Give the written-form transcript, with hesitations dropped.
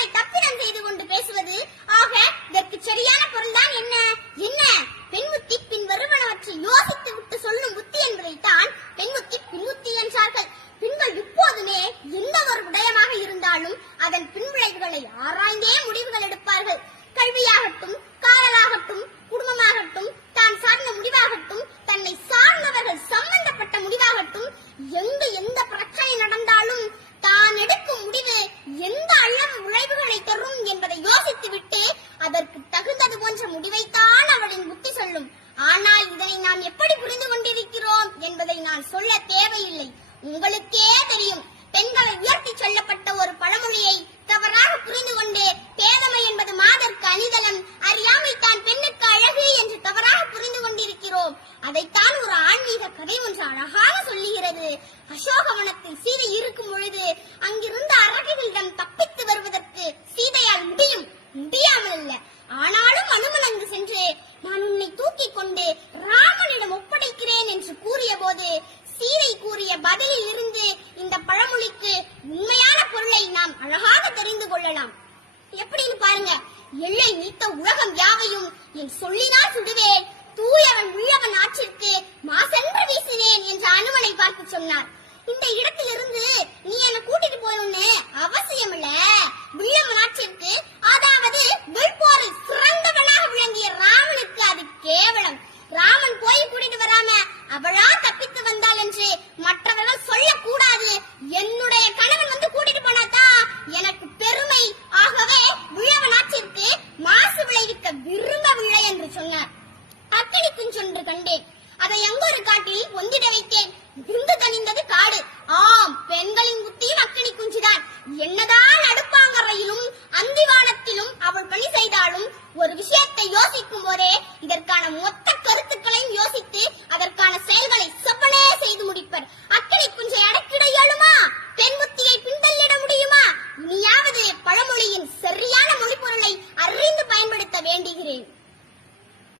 பொருளை தப்பிடம் செய்து கொண்டு பேசுவது. ஆக இதற்கு சரியான பொருள்தான் என்ன? என்ன? பெண்புத்தி பின் வருவனவற்றை யோசித்து விட்டு சொல்லும் புத்தி என்பதைத்தான் பெண்புத்தி பின்முத்தி என்றார்கள். பெண்கள் இப்போதுமே எந்த ஒரு விடயமாக இருந்தாலும் அதன் பின்விளைவுகளை ஆராய்ந்தே முடிவுகள் எடுப்பார்கள். கல்வியாகட்டும், காதலாகட்டும், குடும்பமாகட்டும், தான் சார்ந்த முடிவாகட்டும், தன்னை சார்ந்தவர்கள் சம்பந்தப்பட்ட முடிவாகட்டும், எந்த பிரச்சனை நடந்தாலும் தான் எடுக்கும் முடிவு எந்த அளவு விளைவுகளை தரும் என்பதை யோசித்து விட்டு அதற்கு தகுந்தது போன்ற முடிவைத்தான் அவளின் புத்தி சொல்லும். ஆனால் இதனை நாம் எப்படி புரிந்து கொண்டிருக்கிறோம் என்பதை நான் சொல்ல தேவையில்லை, உங்களுக்கே தெரியும். பெண்களை உயர்த்தி சொல்லப்பட்ட ஒரு பழமொழியை தவறாக புரிந்து கொண்டு பேதமை என்பது மாதற்கு அணிதலம், அறியாமை தான் பெண்ணுக்கு அழகு என்று தவறாக புரிந்து கொண்டிருக்கிறோம். அதைத்தான் ஒரு ஆன்மீக கதை ஒன்று அழகாக சொல்லுகிறது. அசோகவனத்தில் சீதை இருக்கும் பொழுது அங்கிருந்த அரகிகளிடம் தப்பித்து வருவதற்கு சீதையால் முடியாமல் அல்ல. ஆனாலும் அனுமன் அங்கு சென்று நான் உன்னை தூக்கி கொண்டு ராமனிடம் ஒப்படைக்கிறேன் என்று கூறிய போது சீதை கூறிய பதிலில் இருந்து இந்த பழமொழிக்கு உண்மையான பொருளை நாம் அழகாக தெரிந்து கொள்ளலாம். எப்படின்னு பாருங்க. எல்லை நீத்த உலகம் யாவையும் என் சொல்லினால் சுடுவேன், தூயவன் உள்ளவன் ஆற்றிற்கு மாசென்று வீசினேன் என்று அனுமனை பார்த்து சொன்னார். இந்த இடத்திலிருந்து நீ என்னை கூட்டிட்டு போயணும்னு அவசியம் இல்ல. வில்லவன் ஆற்றிற்கு, அதாவது வெல்போரில் சிறந்தவனாக விளங்கிய ராமனுக்கு அது கேவலம். ராமன் போய் கூட்டிட்டு வராம அவளா தப்பித்து வந்தாள் என்று மற்றவர்கள் சொல்லக்கூடாது. என்னுடைய கணவன் வந்து கூட்டிட்டு போனாதான் எனக்கு பெருமை. ஆகவே விழவன் ஆற்றிற்கு மாசு விளைவிக்க விரும்பவில்லை என்று சொன்னார். அக்கினிக்கும் சென்று கண்டேன், அதை எங்கொரு காட்டில் ஒந்திட வைத்தேன். விருந்து தணிந்தது காடு. ஆம், பெண்களின் புத்தியும் அக்கினி குஞ்சுதான். என்னதான் அடுப்பாங்கரையிலும் அந்திவானத்திலும் அவள் பணி செய்தாலும் ஒரு விஷயத்தை யோசிக்கும் போதே இதற்கான மொத்த கருத்துக்களையும் யோசித்து அதற்கான செயல்களை செவ்வனே செய்து முடிப்பர். அக்கினி குஞ்சை அடக்கிட இயலுமா? பெண் புத்தியை பின்தள்ளிட முடியுமா? இனியாவது பழமொழியின் சரியான மொழிப்பொருளை அறிந்து பயன்படுத்த வேண்டுகிறேன்.